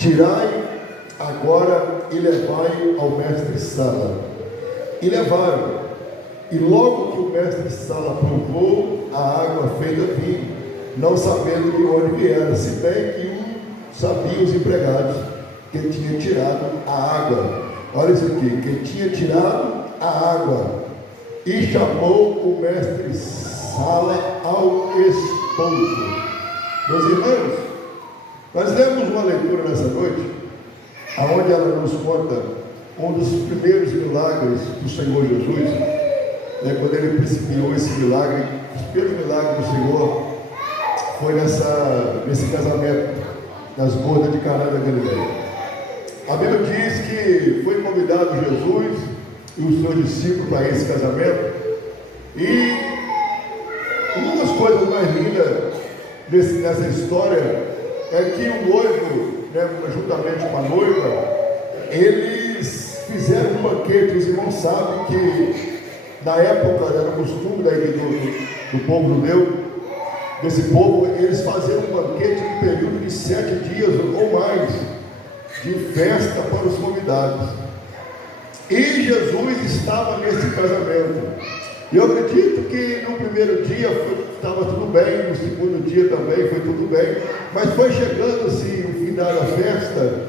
Tirai agora e levai ao mestre Sala. E levaram. E logo que o mestre Sala provou a água feita vinho, não sabendo de onde viera, se bem que sabiam os empregados que tinha tirado a água. Olha isso aqui, que tinha tirado a água. E chamou o mestre Sala ao esposo. Meus irmãos, nós lemos uma leitura nessa noite, onde ela nos conta um dos primeiros milagres do Senhor Jesus, quando ele principiou esse milagre. Os primeiros milagres do Senhor foi nesse casamento, nas bodas de Caná da Galileia. A Bíblia diz que foi convidado Jesus e os seus discípulos para esse casamento, e uma das coisas mais lindas nessa história é que o noivo, juntamente com a noiva, eles fizeram um banquete. Os irmãos sabem que na época era costume do povo judeu, desse povo, eles faziam um banquete em período de 7 dias ou mais de festa para os convidados. E Jesus estava nesse casamento. E eu acredito que no primeiro dia estava tudo bem, no segundo dia também foi tudo bem, mas foi chegando assim o final da festa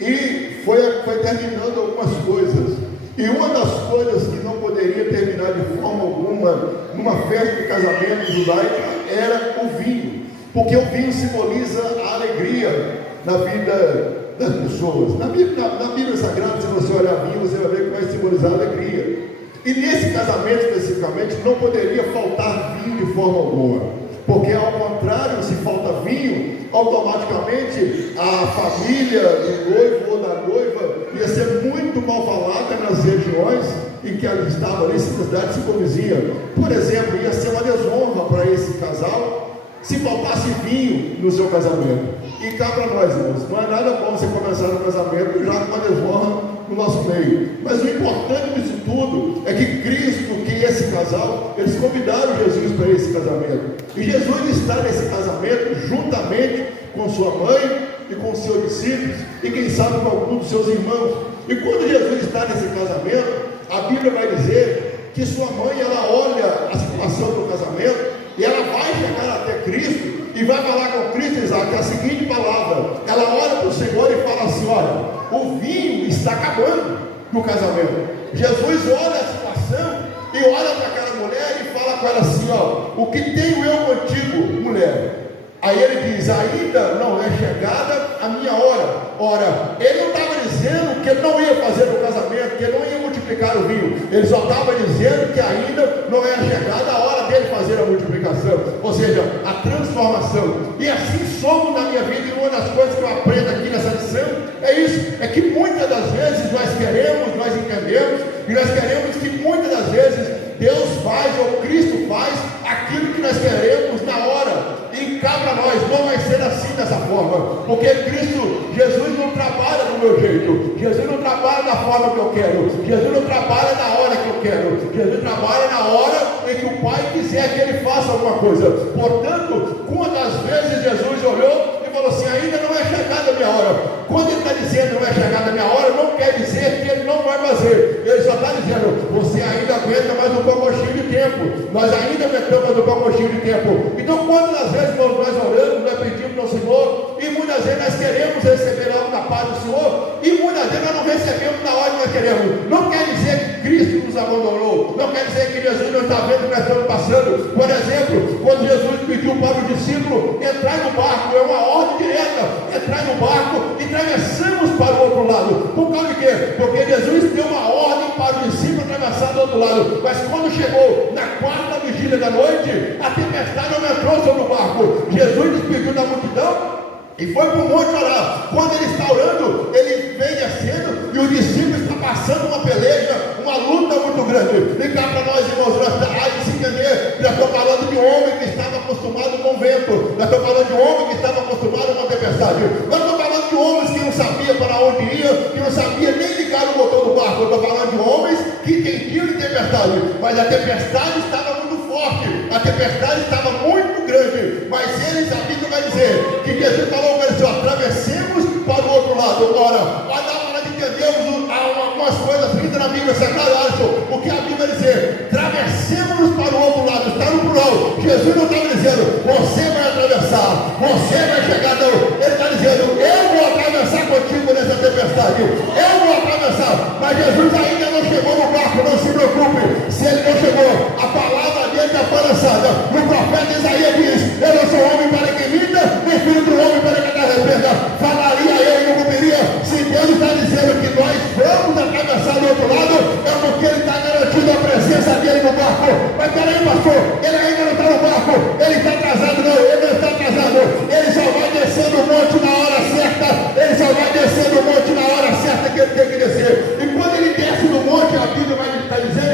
e foi terminando algumas coisas. E uma das coisas que não poderia terminar de forma alguma numa festa de casamento judaica era o vinho, porque o vinho simboliza a alegria na vida das pessoas. Na Bíblia Sagrada, se você olhar vinho, você vai ver que vai simbolizar a alegria. E nesse casamento especificamente não poderia faltar vinho de forma alguma, porque ao contrário, se falta vinho, automaticamente a família do noivo ou da noiva ia ser muito mal falada nas regiões em que ela estava ali, cidade circunvizinha. Por exemplo, ia ser uma desonra para esse casal se faltasse vinho no seu casamento. E cá para nós, irmãos, não é nada bom você começar no casamento já com uma desonra no nosso meio. Mas o importante disso tudo é que Cristo, que esse casal, eles convidaram Jesus para esse casamento. E Jesus está nesse casamento juntamente com sua mãe e com seus discípulos, e quem sabe com alguns dos seus irmãos. E quando Jesus está nesse casamento, a Bíblia vai dizer que sua mãe, ela olha a situação do casamento e ela vai chegar até Cristo e vai falar com Cristo, Isaac, a seguinte palavra. Ela olha para o Senhor e fala assim: olha, o vinho está acabando no casamento. Jesus olha a situação e olha para aquela mulher e fala com ela assim: ó, o que tenho eu contigo, mulher? Aí ele diz: ainda não é chegada a minha hora. Ora, ele não estava dizendo que ele não ia fazer o casamento, que ele não ia multiplicar o vinho. Ele só estava dizendo que ainda não é chegada a hora dele fazer a multiplicação, ou seja, a transformação. E assim somos na minha vida. E uma das coisas que eu aprendo aqui nessa lição é isso, é que muitas das vezes nós queremos, nós entendemos, e nós queremos que muitas das vezes Deus faz, ou Cristo faz, aquilo que nós queremos na hora. E cá para nós, não vai ser assim dessa forma, porque Cristo, Jesus não trabalha do meu jeito, Jesus não trabalha da forma que eu quero, Jesus não trabalha na hora que eu quero, Jesus trabalha na hora em que o Pai quiser que Ele faça alguma coisa. Portanto, quantas vezes Jesus olhou e falou assim: ainda não é chegada a minha hora. Quando Ele está dizendo não é chegada a minha hora, não quer dizer que Ele não vai fazer. Ele só está dizendo: você ainda aguenta mais um pouquinho de tempo, nós ainda aguentamos mais um pouquinho de tempo. Então, quantas vezes nós oramos, nós pedimos ao Senhor, e muitas vezes nós queremos receber algo da paz do Senhor, e muitas vezes nós não recebemos na hora que nós queremos. Não quer dizer que Cristo nos abandonou, não quer dizer que Jesus não está vendo o que nós estamos passando. Por exemplo, quando Jesus pediu para o discípulo entrar no barco, é uma ordem direta: entrar no barco e atravessamos para o outro lado. Por causa de quê? Porque Jesus deu uma ordem para o discípulo atravessar do outro lado, mas quando chegou na quarta vigília da noite, a tempestade não entrou sobre o barco. Jesus despediu da multidão e foi para o monte orar. Quando ele está orando, ele vem descendo e o discípulo está passando uma peleja, uma luta muito grande. E cá para nós, irmãos, nós temos que se entender. Já estou falando de um homem que estava acostumado com o vento, já estou falando de um homem que estava acostumado com a tempestade, nós estou falando de homens que não sabiam para onde ia, que não sabia nem ligar o motor do barco. Eu estou falando de homens que entendiam de tempestade, mas a tempestade estava muito forte, a tempestade estava muito grande, mas eles, a Bíblia vai dizer que Jesus falou para eles: atravessemos para o outro lado. passado. Ora, vai dar para entendermos algumas coisas lindas na Bíblia Sagrada, Alisson. O que a Bíblia dizer? Travessemos para o outro lado, está no plural. Jesus não estava dizendo, você vai atravessar, você vai chegar, não. Ele está dizendo, eu vou atravessar contigo nessa tempestade, eu vou atravessar. Mas Jesus ainda não chegou no barco, não se preocupe. Se ele não chegou, a palavra dele está balançada. O profeta Isaías diz, eu não sou homem para que minta, nem filho do homem para que arrependa. Falaria eu e não cumpriria. Se Deus está dizendo que nós vamos atravessar do outro lado, é porque ele está garantindo a presença dele no barco. Mas peraí, pastor, ele ainda não está no barco, ele está atrasado, não, ele não está atrasado, ele só vai descer do monte na hora certa, ele só vai descer do monte na hora certa que ele tem que descer. E quando ele desce do monte, a Bíblia vai estar dizendo,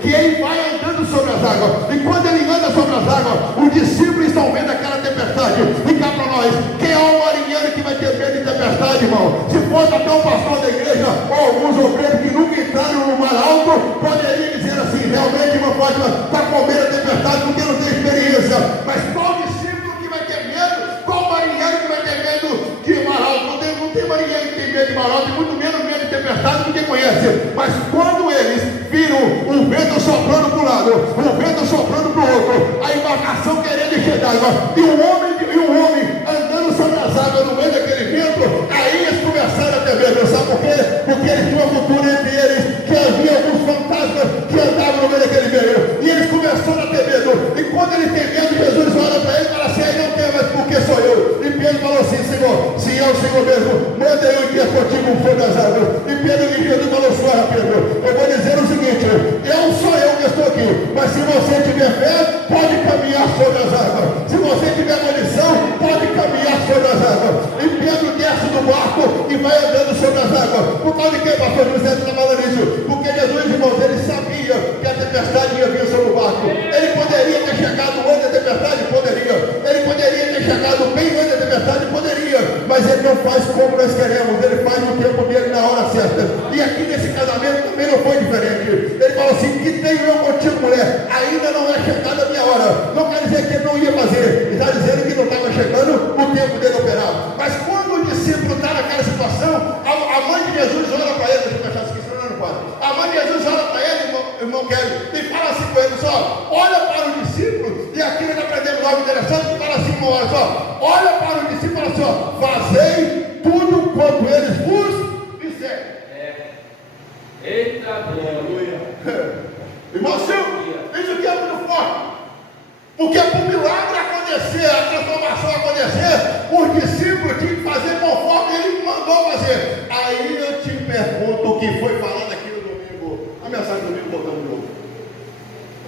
que ele vai andando sobre as águas, e quando ele anda sobre as águas, os discípulos estão vendo aquela tempestade. E cá para nós, quem é o marinheiro que vai ter medo de tempestade, irmão? Se fosse até um pastor da igreja, ou alguns obreiros que nunca entraram no mar alto, poderia dizer assim, realmente, irmão Fátima, está com medo da tempestade porque não tem experiência. Mas qual discípulo que vai ter medo? Qual marinheiro que vai ter medo de mar alto? Não tem marinheiro que tem medo de mar alto, e muito menos medo de tempestade do que conhece. Mas quando eles viram um vento soprando para um lado, um vento soprando para o outro, a embarcação querendo encher d'água, e um homem andando sobre as águas no meio daquele vento, aí eles começaram a ter medo. Sabe por quê? Porque eles tinham uma cultura entre eles, que havia alguns fantasmas que andavam no meio daquele meio, e eles começaram a ter medo. E quando ele tem medo, Jesus olha para ele e fala assim, aí não tem mais porque sou eu. E Pedro falou assim, Senhor, se é o Senhor mesmo, manda eu ir ter contigo um fogo das águas. E Jesus falou assim, olha Pedro, eu vou dizer o seguinte, eu sou eu que estou aqui, mas se você tiver fé, pode caminhar sobre as águas. Se você tiver munição, pode caminhar sobre as águas. E Pedro desce do barco e vai andando sobre as águas. Por causa de que, pastor José está falando isso? Porque Jesus, irmãos, ele sabia que a tempestade ia vir sobre o barco. Ele poderia ter chegado antes da tempestade? Poderia. Ele poderia ter chegado bem antes da tempestade? Poderia. Mas ele não faz como nós queremos, ele faz no tempo dele, na hora certa. E aqui nesse casamento também não foi diferente. Ele falou assim, que tenho eu contigo, mulher, ainda não é chegada a minha hora. Não quer dizer que ele não ia fazer, ele está dizendo que não estava chegando o tempo dele operar. Mas quando o discípulo está naquela situação, a mãe de Jesus olha para ele, deixa eu fechar isso aqui, senão não pode. A mãe de Jesus olha para ele, irmão Kelly, e fala assim com ele, só, olha para o discípulo, e aqui nós aprendemos algo interessante, que fala assim, irmão, olha só, olha para o discípulo e fala assim, ó, fazei tudo quanto eles vos disserem. Eita, aleluia. Irmão Silvio, isso aqui é muito forte. Porque para o milagre acontecer, a transformação acontecer, os discípulos tinham que fazer conforme ele mandou fazer. Aí eu te pergunto o que foi falado aqui no domingo. A mensagem do domingo voltando de novo.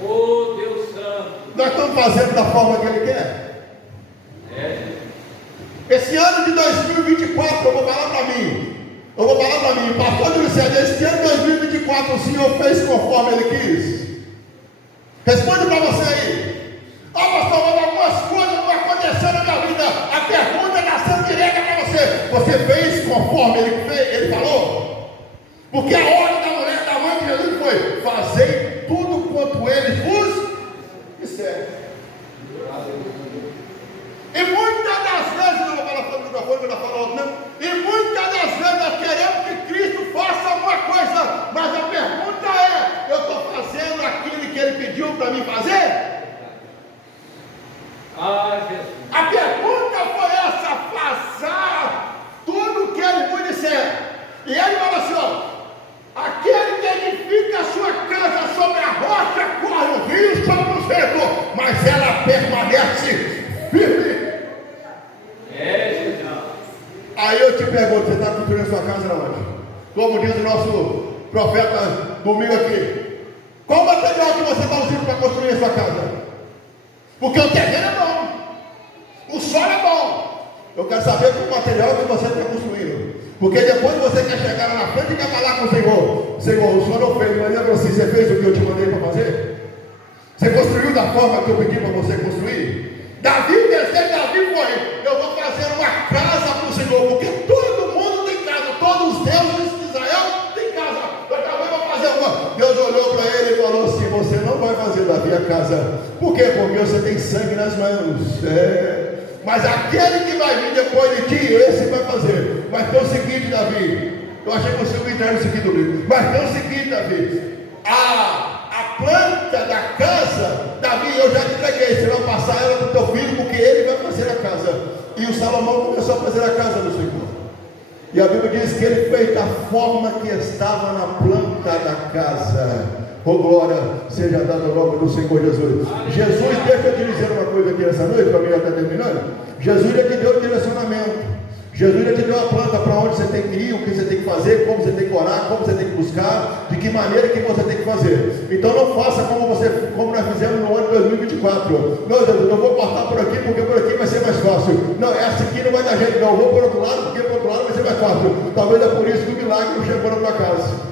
Oh, Deus Santo. Nós estamos fazendo da forma que ele quer. Esse ano de 2024, eu vou falar para mim. Pastor Júlio César, esse ano de 2024 o Senhor fez conforme ele quis? Responde para você aí. Pastor, algumas coisas vão acontecer na minha vida. A pergunta está sendo direta para você. Você fez conforme ele falou? Porque a ordem da mulher, da mãe de Jesus foi: fazei tudo quanto eles vos disserem. E muitas das vezes, não vou falar sobre o microfone, eu não falo outro, não. E muitas das vezes nós queremos que Cristo faça alguma coisa, mas a pergunta é: eu estou fazendo aquilo que ele pediu para mim fazer? Jesus. A pergunta foi essa: faça tudo que ele vos disser. E ele fala assim: ó, aquele que edifica a sua casa sobre a rocha, corre o rio sobre o vento, mas ela permanece firme. Jesus. Aí eu te pergunto: você está construindo a sua casa onde? Como diz o nosso profeta domingo aqui, qual material que você está usando para construir a sua casa? Porque o terreno é bom, o solo é bom. Eu quero saber qual material que você está construindo. Porque depois você quer chegar lá na frente e quer falar com o Senhor: Senhor, o Senhor não fez, mas ele falou assim: você fez o que eu te mandei para fazer? Você construiu da forma que eu pedi para você construir? Davi, o desejo de Davi foi: eu vou fazer uma casa para o Senhor, porque todo mundo tem casa, todos os deuses de Israel têm casa. Eu também vou fazer uma. Deus olhou para ele e falou assim: você não vai fazer, Davi, a casa. Por quê? Porque você tem sangue nas mãos. Mas aquele que vai vir depois de ti, esse vai fazer. Mas teu seguinte, Davi. Eu achei que você ia entrar no seguinte livro. Mas tem o seguinte, Davi. A planta da casa, Davi, eu já te entreguei. Você vai passar ela para o teu filho, porque ele vai fazer a casa. E o Salomão começou a fazer a casa do Senhor. E a Bíblia diz que ele fez da forma que estava na planta da casa. Oh, glória seja dada ao nome do Senhor Jesus. Jesus, deixa eu te dizer uma coisa aqui nessa noite, para mim já está terminando. Jesus já te deu o direcionamento. Jesus já te deu a planta para onde você tem que ir, o que você tem que fazer, como você tem que orar, como você tem que buscar, de que maneira que você tem que fazer. Então não faça como nós fizemos no ano de 2024. Não, Deus, eu vou cortar por aqui porque por aqui vai ser mais fácil. Não, essa aqui não vai dar jeito, não. Eu vou por outro lado porque por outro lado vai ser mais fácil. Talvez é por isso que o milagre não chegou na tua casa.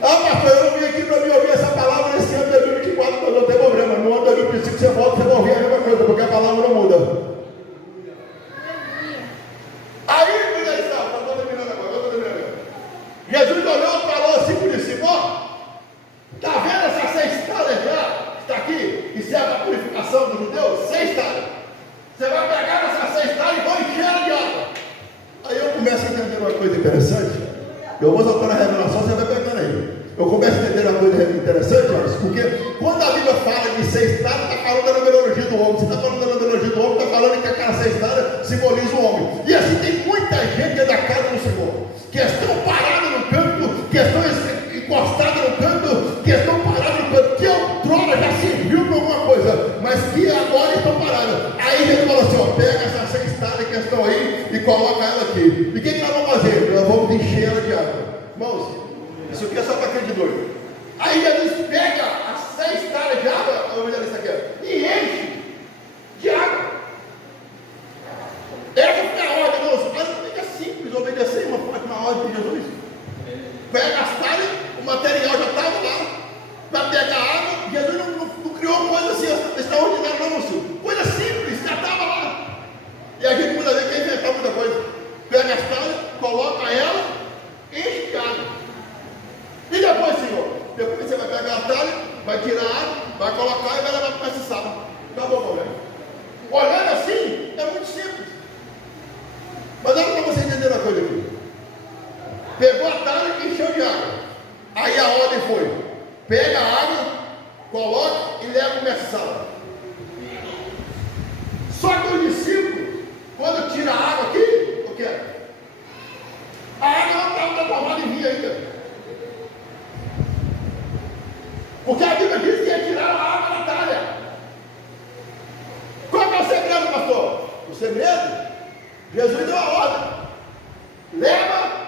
Ah, pastor, eu não vim aqui para me ouvir essa palavra nesse ano de 2024, mas não tem problema. No ano de 2025 você volta, você vai ouvir a mesma coisa, porque a palavra não muda. Jesus olhou e falou assim para o discípulo: está vendo essas 6 talhas já? Está aqui, que serve a purificação dos judeus? 6 talhas. Você vai pegar essas 6 talhas e vai encher ela de água. Aí eu começo a entender uma coisa interessante. Eu vou soltar a revelação, você vai pegando aí. Eu começo a entender uma coisa interessante, olha, porque quando a Bíblia fala de 6 talhas, está falando da numerologia do homem. Se está falando da numerologia do homem, está falando que aquela 6 talhas simboliza o homem. E assim tem muita gente dentro da casa do Senhor, que estão parados no canto, que estão encostados no canto, que estão parados no canto, que outrora já serviu para alguma coisa, mas que agora estão parados. Aí ele falou assim: ó, pega essas 6 talhas que estão aí e coloca ela aqui. E o que nós vamos fazer? Nós vamos encher ela de água. Irmãos, isso aqui é só para quem de doido. Aí Jesus pega as 6 talhas de água, vamos ver isso aqui, e enche de água. Essa foi a ordem, irmãos. Mas não fica simples obedecer uma ordem de Jesus. Pega as talhas, o material já estava lá, para pegar água. Jesus não criou coisa assim extraordinária, não, moço. Coisa simples, já estava lá. E a gente muitas vezes quer inventar muita coisa. Pega as talhas, coloca ela, enche de água. E depois, Senhor, depois você vai pegar a talha, vai tirar a água, vai colocar e vai levar para essa sala. Acabou o problema. Olhando assim, é muito simples. Mas olha para você entender uma coisa aqui. Pegou a talha e encheu de água. Aí a ordem foi: pega a água, coloca e leva para essa sala. Só que o discípulo, quando tira a água aqui, o que é? A água não estava transformada em vinho ainda. Porque a Bíblia diz que ia tirar a água da talha. Qual é o segredo, pastor? O segredo? Jesus deu a ordem: leva.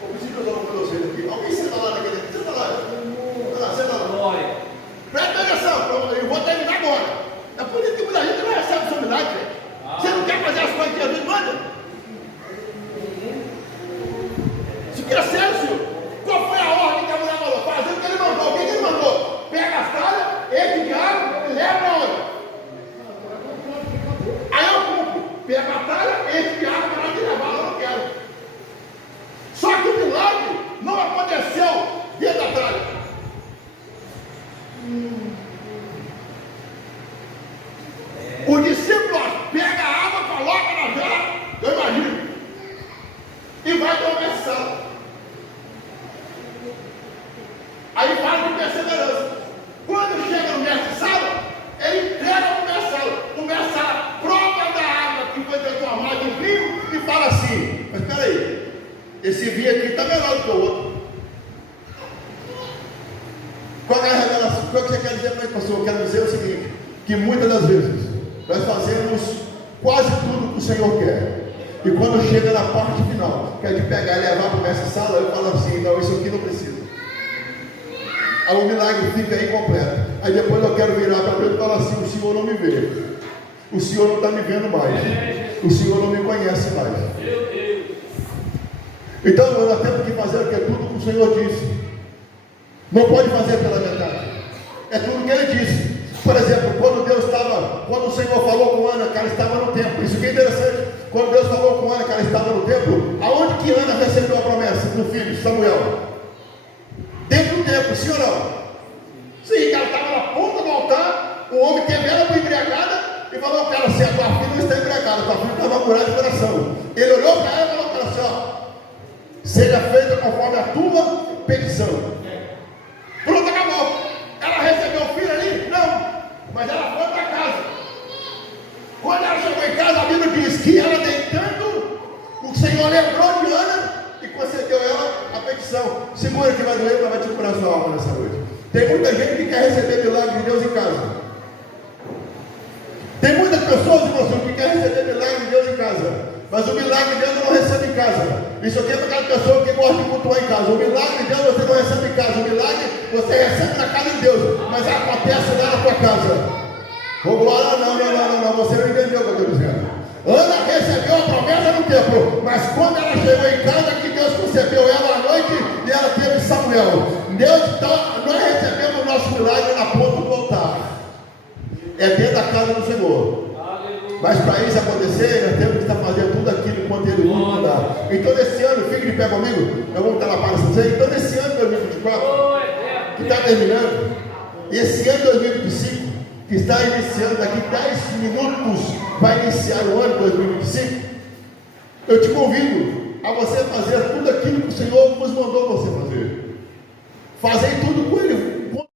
Eu preciso usar uma coisa aqui. Alguém senta lá naquele. Senta lá. Senta lá. Glória. Presta atenção, eu vou terminar agora. É por isso que muita gente não recebe o seu milagre. Você não quer fazer as coisas que Jesus manda? Isso aqui é sério, senhor. Qual foi a ordem que a mulher falou? Fazer o que ele mandou. O que ele mandou? Pega as talhas, enche de água e leva para onde? Aí eu cumpro. Pega a talha, enche de água para onde levar, eu não quero. Só que o milagre não aconteceu dentro da talha. O discípulo pega a água, coloca na vela, eu imagino, e vai para o mestre sala. Aí fala de perseverança. Quando chega no mestre sala, ele entrega para o mestre sala. O mestre sala prova da água que foi transformada em vinho e fala assim: mas espera aí, esse vinho aqui está melhor do que o outro. Qual é a revelação? O que você quer dizer para mim, pastor? Eu quero dizer o seguinte: que muitas das vezes nós fazemos quase tudo que o Senhor quer, e quando chega na parte final, quer de pegar e levar para o mestre sala, eu falo assim: não, isso aqui não precisa. Aí o milagre fica incompleto. Aí depois eu quero virar para Deus e falar assim: o Senhor não me vê, o Senhor não está me vendo mais, o Senhor não me conhece mais. Então nós temos que fazer o que é tudo que o Senhor disse. Não pode fazer pela metade, é tudo que Ele disse. Por exemplo, quando o Senhor falou com Ana, que ela estava no templo. Isso que é interessante. Quando Deus falou com Ana, que ela estava no templo, aonde que Ana recebeu a promessa do filho, Samuel? Dentro do templo, sim ou não? Sim, ela estava na ponta do altar, o homem teve ela embriagada e falou: cara, se a tua filha não está embriagada, tua filha está amargurada de coração. conforme a tua petição. Pronto, acabou. Ela recebeu o filho ali? Não, mas ela foi para casa. Quando ela chegou em casa, a Bíblia diz que ela deitando, o Senhor lembrou de Ana e concedeu ela a petição. Segura que vai doer, mas vai te curar sua alma nessa noite. Tem muita gente que quer receber milagre de Deus em casa. Tem muitas pessoas, irmãos, que querem receber milagre de Deus em casa, mas o milagre de Deus não recebe em casa. Isso aqui é para aquela pessoa que gosta de cultuar em casa. O milagre de Deus você não recebe em casa. O milagre você recebe na casa de Deus, mas acontece lá na tua casa. Vou glória, não, você não entendeu o que eu estou dizendo. Ana recebeu a promessa no templo, mas quando ela chegou em casa, que Deus concebeu ela à noite e ela teve Samuel. Nós recebemos o nosso milagre na ponta do altar. É dentro da casa do Senhor. Aleluia. Mas para isso acontecer, nós temos que estar fazendo tudo aquilo enquanto Ele nos mandar. Então nesse ano, fique de pé comigo, nós vamos estar lá para vocês. Então nesse ano 2024, que está terminando, e esse ano 2025, que está iniciando, daqui 10 minutos vai iniciar o ano 2025, eu te convido a você fazer tudo aquilo que o Senhor nos mandou você fazer. Fazer tudo com Ele.